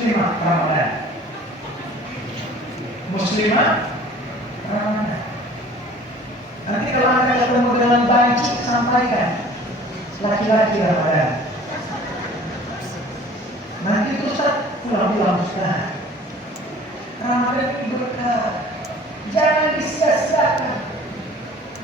muslimah Ramadan. Muslimah Ramadan. Nanti kalau Anda ketemu dengan banci, sampaikan laki-laki Ramadan. Nanti itu Ustaz pulang-pulang Ustaz. Ramadan itu berkah. Jangan disia-siakan.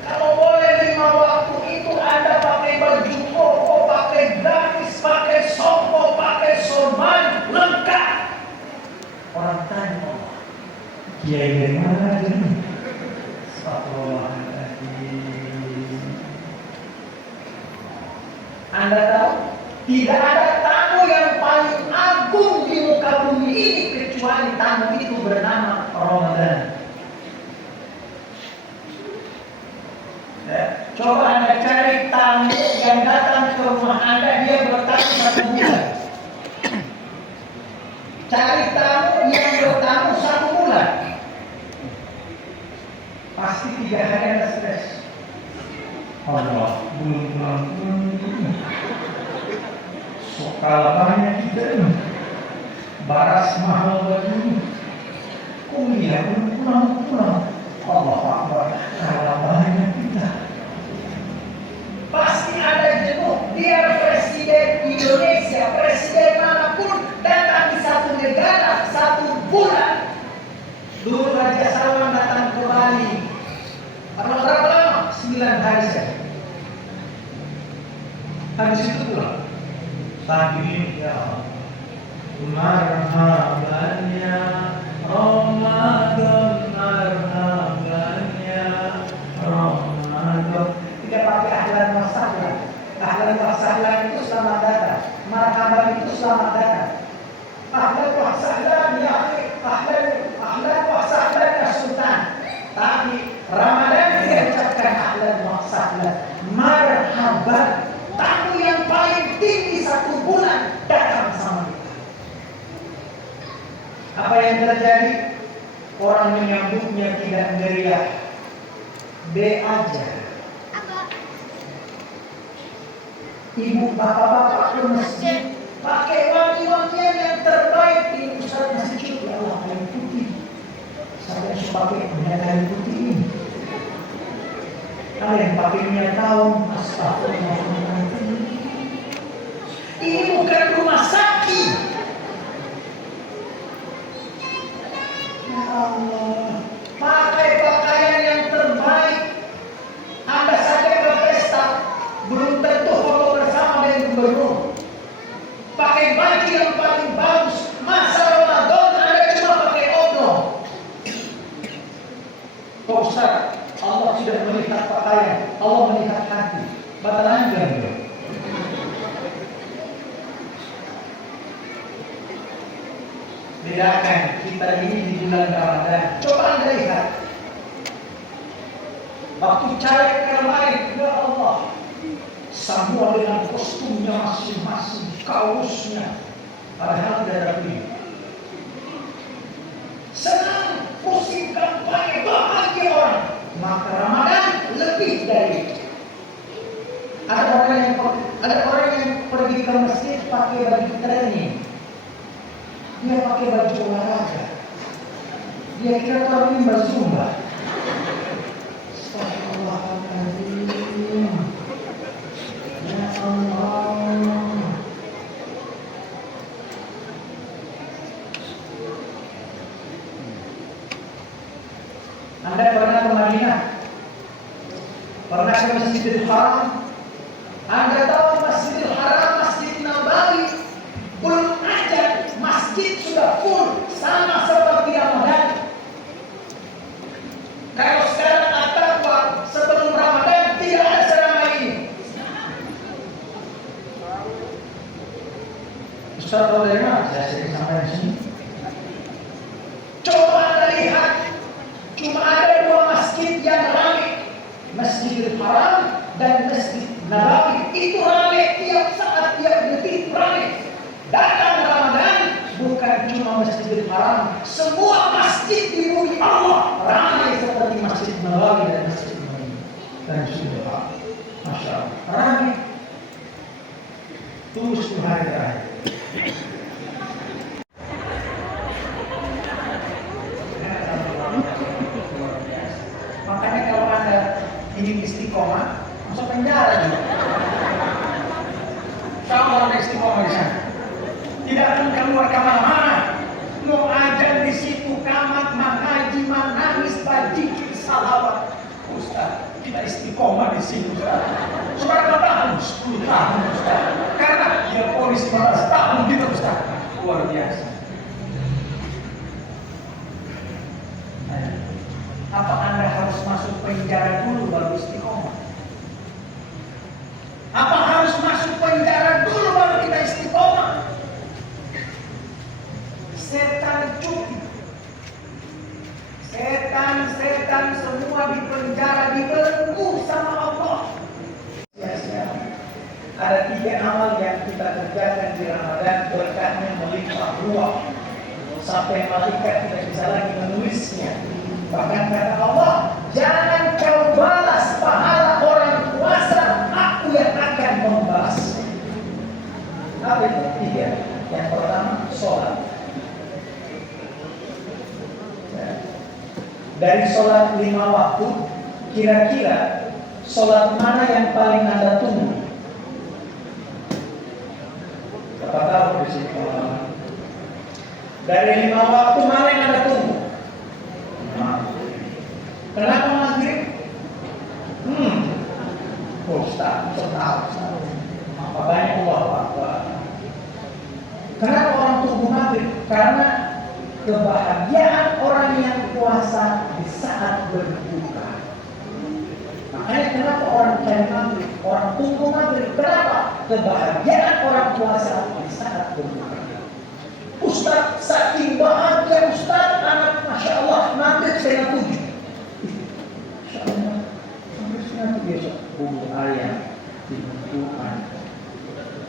Kalau boleh 5 waktu itu Anda pakai baju koko, pakai gamis, pakai sompo, pakai sorban, lengkap. Orang tanya, kiai dari mana aja nih? Astagfirullahaladzim. Anda tahu, tidak ada tamu yang paling agung di muka bumi ini kecuali tamu itu bernama Ramadan. Coba Anda cari tamu yang datang ke rumah Anda, dia bertamu 1 bulan. Cari tamu yang bertamu 1 bulan. Pasti 3 hari Anda stres. Allah, belum. Sokal banyak kita ini. Baras mahal begini. Kuliah pulang. Allah Akbar, kalah banyak kita. Pasti ada jenuh. Dia presiden Indonesia, presiden manapun datang di 1 negara 1 bulan. Dulu Raja Salman datang ke Bali. Berapa lama? 9 hari saja. Habis itu pulang. Tapi ya marhabannya Ramadan, marhabannya Ramadan. Tidak pakai ahlan wa sahlan. Ahlan wa sahlan itu selamat datang. Marhaban itu selamat datang. Ahlan wa sahlan ya ahlan wa sahlan ya sultan. Tapi Ramadan dia ucapkan ahlan wa sahlan. Marhaban. Tamu yang paling tinggi 1 bulan datang sama kita. Apa yang terjadi? Orang menyambutnya tidak meriah. B aja. Ibu bapak-bapak ke masjid pakai wangi-wangian yang terbaik. Ini Ustaz masih cukup. Ya Allah, kain putih. Saya harus pakai minyak kain putih ini. Kalian pakai minyak kaum. Astagfirullahaladzim. Ini bukan rumah sakit. Ya Allah, pakai pakaian yang terbaik. Anda saja ke pesta, belum tentu foto bersama dengan gubernur. Pakai baju yang paling bagus. Masa Ramadan Anda cuma pakai odong. Pak Ustaz, Allah sudah melihat pakaian, Allah melihat hati. Batalan enggak? Bedakan kita ini di bulan Ramadan. Coba Anda lihat. Waktu cari kemarin, ya Allah, semua dengan kostumnya masing-masing, kaosnya, padahal tidak ada pilih. Senang, pusing kampanye, bahagia orang. Maka Ramadan lebih dari itu. Ada orang yang pergi ke masjid pakai baju training. Dia pakai baju olahraga. Dia kira orang ini berzumba. Astagfirullahaladzim. Ya Allah. Anda pernah ke Madinah? Pernah ke Masjidil Haram? Anda tahu Masjidil Haram, Masjid Nabawi belum aja masjid sudah full, sama seperti Ramadan. Kalau sekarang At-Taqwa sebelum Ramadan tidak ada seramai ini. Ustaz tahu dari mana? Saya sering sampai di sini. Coba Anda lihat, cuma ada 2 masjid yang ramai, Masjidil Haram dan Masjid Nabawi. Itu ramai tiap saat, tiap detik ramai. Datang Ramadan, bukan cuma Masjidil Haram, semua masjid di bumi Allah ramai seperti Masjid Nabawi dan Masjid Nabawi dan Sudah. Masya Allah, ramai. Tunggu 10 hari terakhir. keluar kemana-mana. Mau ajan di situ, kamat, mengaji, menangis, bajikir, salawat. Ustaz, kita istiqomah di sini, Ustaz. Saudara tahun, 10 tahun, Ustaz. Karena dia polis 15 tahun gitu, Ustaz. Luar biasa. Apa Anda harus masuk penjara dulu baru istiqomah? Apa harus masuk penjara dulu baru kita istiqomah? Setan cuti. Setan semua di penjara, dibelenggu sama Allah. Sia-sia. Ada 3 amal yang kita kerjakan di Ramadan, berkahnya melimpah ruah. Sampai malaikat tidak bisa lagi menulisnya. Bahkan kata Allah, jangan kau balas pahala orang puasa, aku yang akan membalas. Apa itu? 3. Yang pertama, sholat. Dari sholat 5 waktu, kira-kira sholat mana yang paling Anda tunggu? Bapak tahu di sini. Dari 5 waktu mana yang Anda tunggu? Kenapa maghrib? Ustaz, tahu. Makanya Allah. Kenapa orang tunggu maghrib? Karena kebahagiaan orang yang puasa di saat berbuka. Makanya kenapa orang cari maghrib? Orang tunggu maghrib. Kenapa? Kebahagiaan orang puasa di saat berbuka. Ustaz, saking bahagia Ustaz, anak Masya Allah, maghrib setengah 7. Masya Allah, maghrib setengah 7 besok bumbu ayam dibukukan.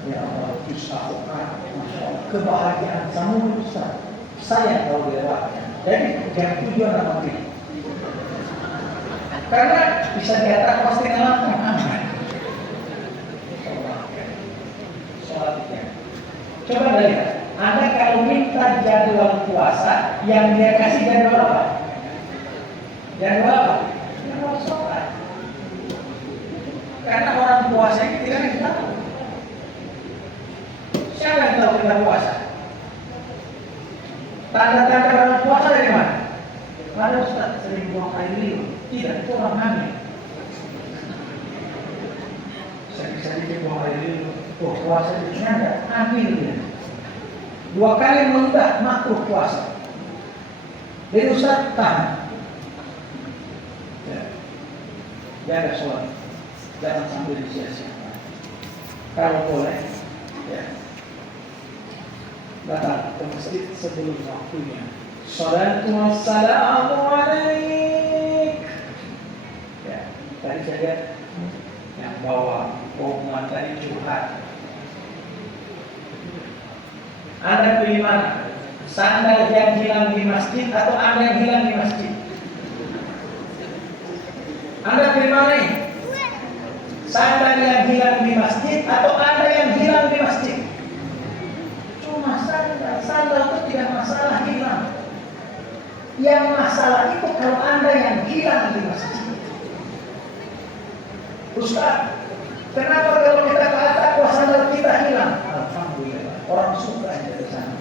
Ya Allah, kisah-kisah, Masya Allah, kebahagiaan sama Ustaz. Saya tahu lewatnya. Jadi jam 7 anak maghrib. Karena bisa diatak pasti ngelakukan aman. Sholatnya. Coba lihat. Anda kalau minta jadwal puasa, yang dia kasih jadwal apa? Jadwal apa? Jadwal sholat. Karena orang puasa ini tidak tahu. Siapa yang tahu kita puasa? Tanda-tanda orang puasa dari mana? Ada Ustaz sering buang air liur. Tidak, itu orang hamil. Sering buang air liur. Oh, puasa itu ada, hamil dia. 2 kali mengudah makruh puasa. Jadi Ustaz tahan. Jaga sholat. Jangan sambil disia-siakan. Kalau boleh, datang ke masjid sebelum waktunya. Salatu wassalamu alaik. Tadi saya lihat yang bawa omongan tadi curhat. Anda pilih mana? Sandal yang hilang di masjid atau Anda yang hilang di masjid? Anda pilih mana ini? Sandal yang hilang di masjid atau Anda yang hilang di masjid? Cuma sandal itu tidak masalah hilang. Yang masalah itu kalau Anda yang hilang di masjid. Ustaz, kenapa kalau kita ke atas sandal kita hilang? Alhamdulillah. Orang suka yang dari sana.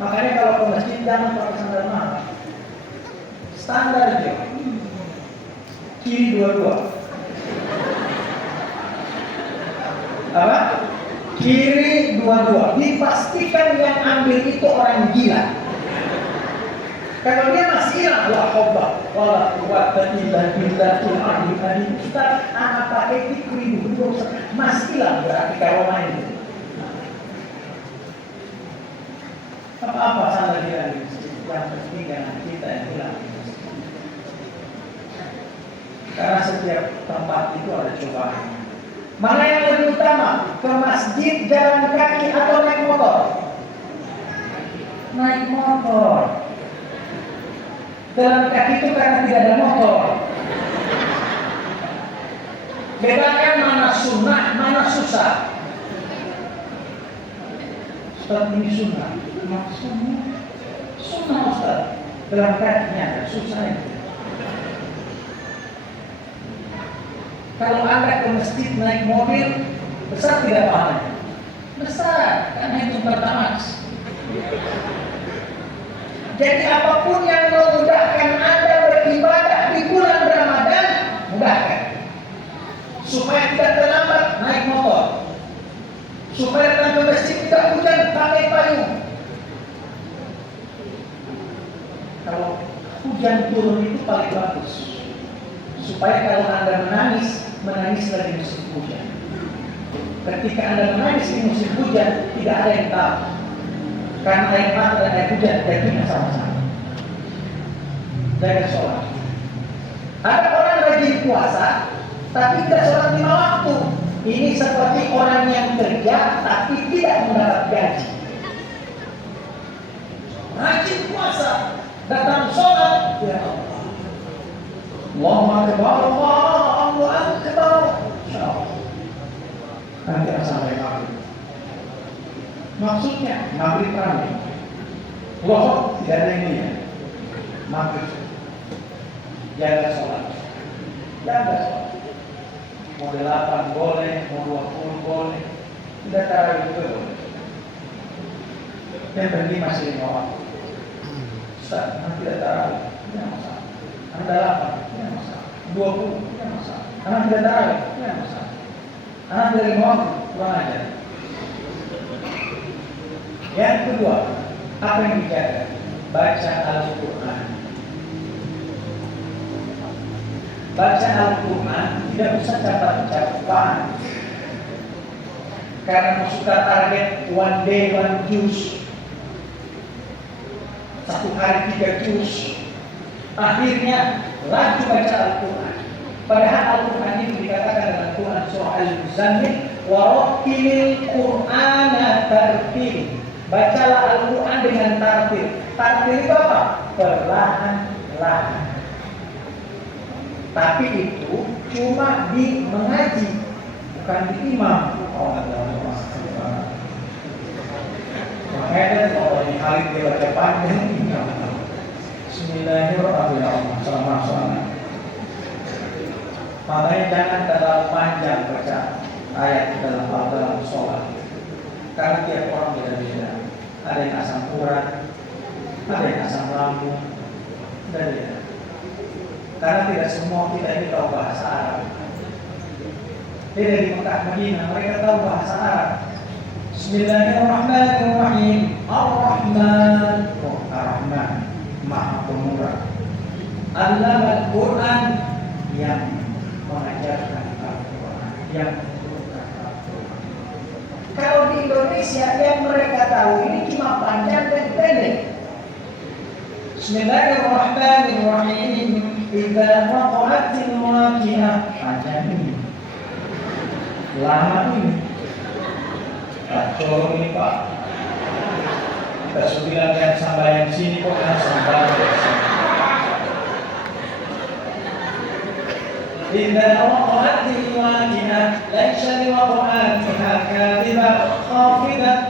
Makanya kalau ke masjid jangan pakai sandal mahal. Standar aja. Kiri 22. Apa? Kiri 22. Dipastikan yang ambil itu orang gila. Kalau dia masih hilang, la haula wala quwwata illa billahil aliyyil azim. Ustaz, anak pakai tikri dulu. Masih hilang berarti kalau main itu. Apa-apa sandal hilang di masjid. Yang penting jangan kita yang hilang di masjid. Karena setiap tempat itu ada cobaan. Mana yang lebih utama? Ke masjid jalan kaki atau naik motor? Naik motor. Jalan kaki itu karena tidak ada motor. Bedakan mana sunnah, mana susah. Ustaz ini sunnah. Maksudnya sunnah Ustaz. Jalan kakinya ada susah itu. Kalau Anda ke masjid naik mobil, besar tidak pahalanya? Besar, karena itu pertamax. Jadi apapun yang memudahkan Anda beribadah di bulan Ramadan, mudahkan. Supaya tidak terlambat naik motor. Supaya datang ke masjid tidak hujan pakai payung. Kalau hujan turun itu paling bagus. Supaya kalau Anda menangis lagi musim hujan. Ketika Anda menangis di musim hujan, tidak ada yang tahu. Karena air mata dan air hujan dagingnya sama-sama. Jaga sholat. Ada orang rajin puasa, tapi tidak sholat 5 waktu. Ini seperti orang yang kerja, tapi tidak mendapat gaji. Rajin puasa, datang sholat, ya Allah. Allahu Akbar, Allahu Akbar. Insyaallah. Nanti sampai maghrib. Maksudnya maghrib ramai. Loh, tidak ada ini ya. Maghrib. Jaga sholat. Jaga sholat. Mau 8 boleh, mau 20 boleh. Tidak tarawih juga boleh. Yang penting masih 5 waktu. Ustaz, tidak tarawih, tidak masalah. Anda 8, tidak masalah. 20, tidak masalah. Karena tidak tarawih, tidak masalah. Anak dari waktu, kurang ajar. Yang kedua, apa yang dijaga? Baca Al-Quran. Baca Al-Quran tidak usah catat-catatan. Karena suka target one day one juz. 1 hari 3 juz. Akhirnya laju baca Al-Quran. Padahal Al-Quran ini dikatakan dalam Quran surah Al-Muzammil, wa rattilil Qur'ana tartil. Bacalah Al-Quran dengan tartil. Tartil itu apa? Perlahan-lahan. Tapi itu cuma di mengaji, bukan di imam. Makanya kalau di hari dia baca panjang, Bismillahirrahmanirrahim. Salam. Makanya jangan terlalu panjang baca ayat dalam sholat. Karena tiap orang beda-beda. Ada yang asam urat, ada yang asam lambung, beda-beda. Karena tidak semua kita ini tahu bahasa Arab. Beda di Mekah Madinah, mereka tahu bahasa Arab. Bismillahirrahmanirrahim. Ar-Rahman, Ar-Rahman, Maha Pemurah. Allamal Quran, yang mengajarkan Al-Quran, yang menurunkan Al-Quran. Kalau di Indonesia yang mereka tahu ini cuma panjang dan pendek. Bismillahirrahmanirrahim. Idza waqa'atil waqi'ah. Panjang ini. Lama ini. Kacau ini Pak. Kita sudah bilang sampai yang sini kok sampai إذا وقعت الواقعة ليس لوقعتها كاذبة خافضة.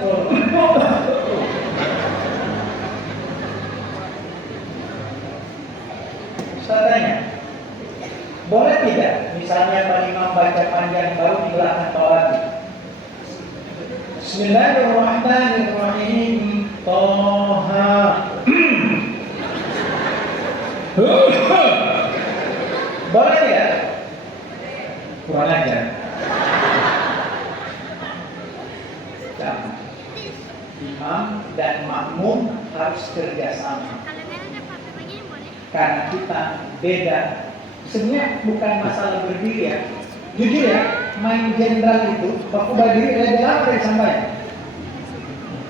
Saya tanya, boleh tidak misalnya Pak Imam baca panjang baru di belakang sholat? Bismillahirrahmanirrahim. Toha. Boleh ya? Kurang ajar. Imam dan makmum harus kerjasama. Karena kita beda. Sebenarnya bukan masalah berdiri ya. Jujur ya, main jenderal itu baku berdiri lebih lama dari sampai.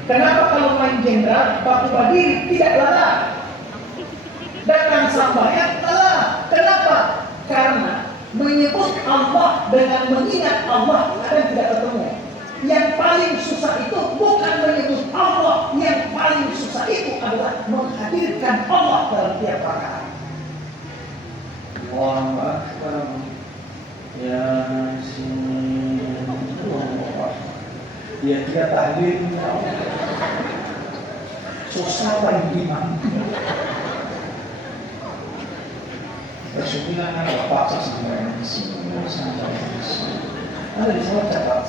Kenapa kalau main jenderal baku berdiri tidak lelah? Datang sampai lelah. Kenapa? Karena menyebut Allah dengan mengingat Allah kadang tidak ketemu. Yang paling susah itu bukan menyebut Allah, yang paling susah itu adalah menghadirkan Allah dalam tiap rakaat. Allahu Akbar. Yasin. Dia tidak tahdirnya Allah. Susah paling gimana? Bersyukurlah kalau paksa sampai di sini, sampai di sini. Ada di sana cepat.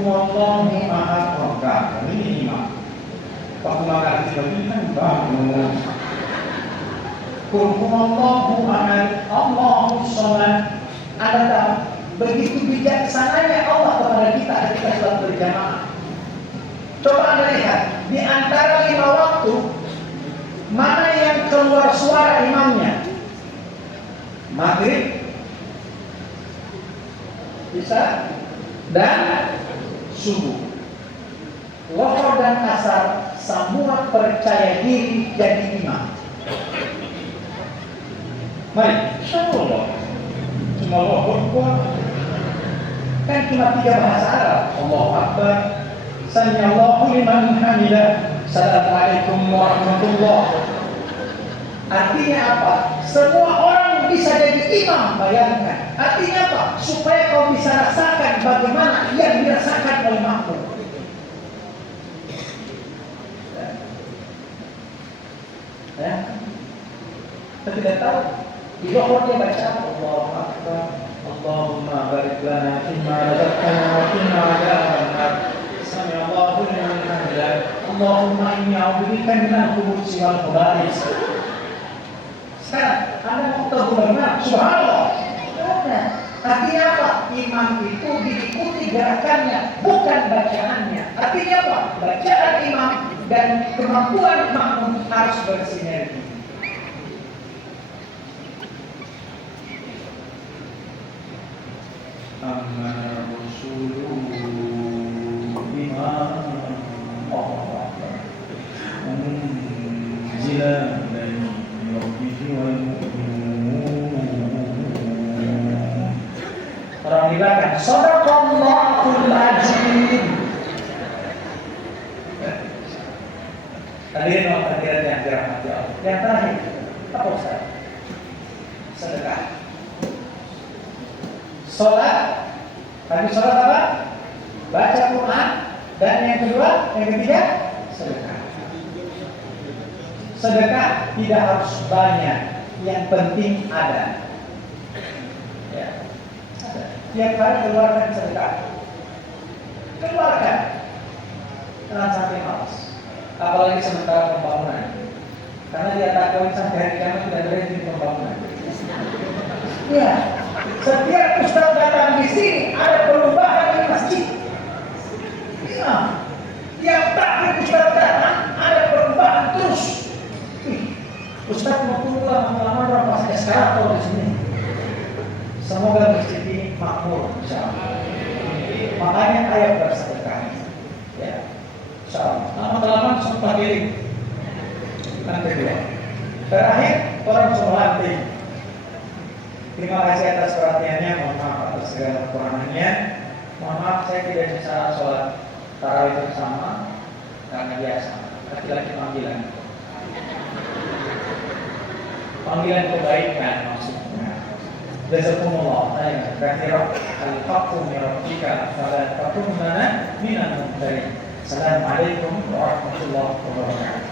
huwallahu ahad. Oh, enggak, ini imam. Waktu makan ini kan bagus. Qul huwallahu ahad, Allahus samad. Ada tak begitu bijaksananya Allah kepada kita ketika sholat berjamaah. Coba Anda lihat di antara 5 waktu mana yang keluar suara imamnya? Maghrib, Isya, dan subuh. Zuhur dan asar semua percaya diri jadi imam. Mari, insyaallah. Cuma Allah kan cuma 3 bahasa Arab. Allahu Akbar, Sami Allahu liman hamidah, Assalamualaikum warahmatullahi. Artinya apa? Semua orang bisa jadi imam, bayangkan. Artinya apa? Supaya kau bisa rasakan bagaimana yang dirasakan oleh makmum. Ya. Kita tidak tahu. Di Zuhur dia baca Allahu Akbar, Allahumma barik lana fima razaqtana wa qina adzabannar. Sami Allahu liman hamidah. Allahumma inni a'udzubika minal khubuthi wal khaba'ith. Sekarang Anda mau tahu bagaimana? Subhanallah. Artinya apa? Imam itu diikuti gerakannya, bukan bacaannya. Artinya apa? Bacaan imam dan kemampuan makmum harus bersinergi. Amma rasulu bima Allah unzila dari rabbihi wal mu'minun. Orang dibacakan Shadaqallahul Azim. Hadirin yang dirahmati Allah. Yang terakhir, apa Ustaz? Sedekah. Sholat. Tadi sholat apa? Baca Quran. Dan yang kedua, yang ketiga, sedekah. Sedekah tidak harus banyak, yang penting ada. Ya. Tiap hari keluarkan sedekah. Keluarkan. Jangan sampai malas. Apalagi sementara pembangunan. Karena dia tak kawin sampai hari kiamat tidak berhenti pembangunan. Ya. Setiap ustaz datang di sini ada perubahan di masjid. Ya. Tiap tahun ustaz datang ada perubahan terus. Ustaz mau keluar lama-lama rapasnya sekarang kalau di sini. Semoga masjid ini makmur, insyaallah. Makanya ayo bersedekah. Ya. Insyaallah. Lama-lama sempat diri. Nanti kedua. Terakhir orang sholat. Terima kasih atas perhatiannya, mohon maaf atas segala kekurangannya. Mohon maaf saya tidak bisa sholat tarawih bersama karena biasa laki-laki panggilan kebaikan maksudnya. Jazakumullah khairan. Al-haqqu min rabbika fala takunanna minal mumtarin. Assalamualaikum warahmatullahi wabarakatuh.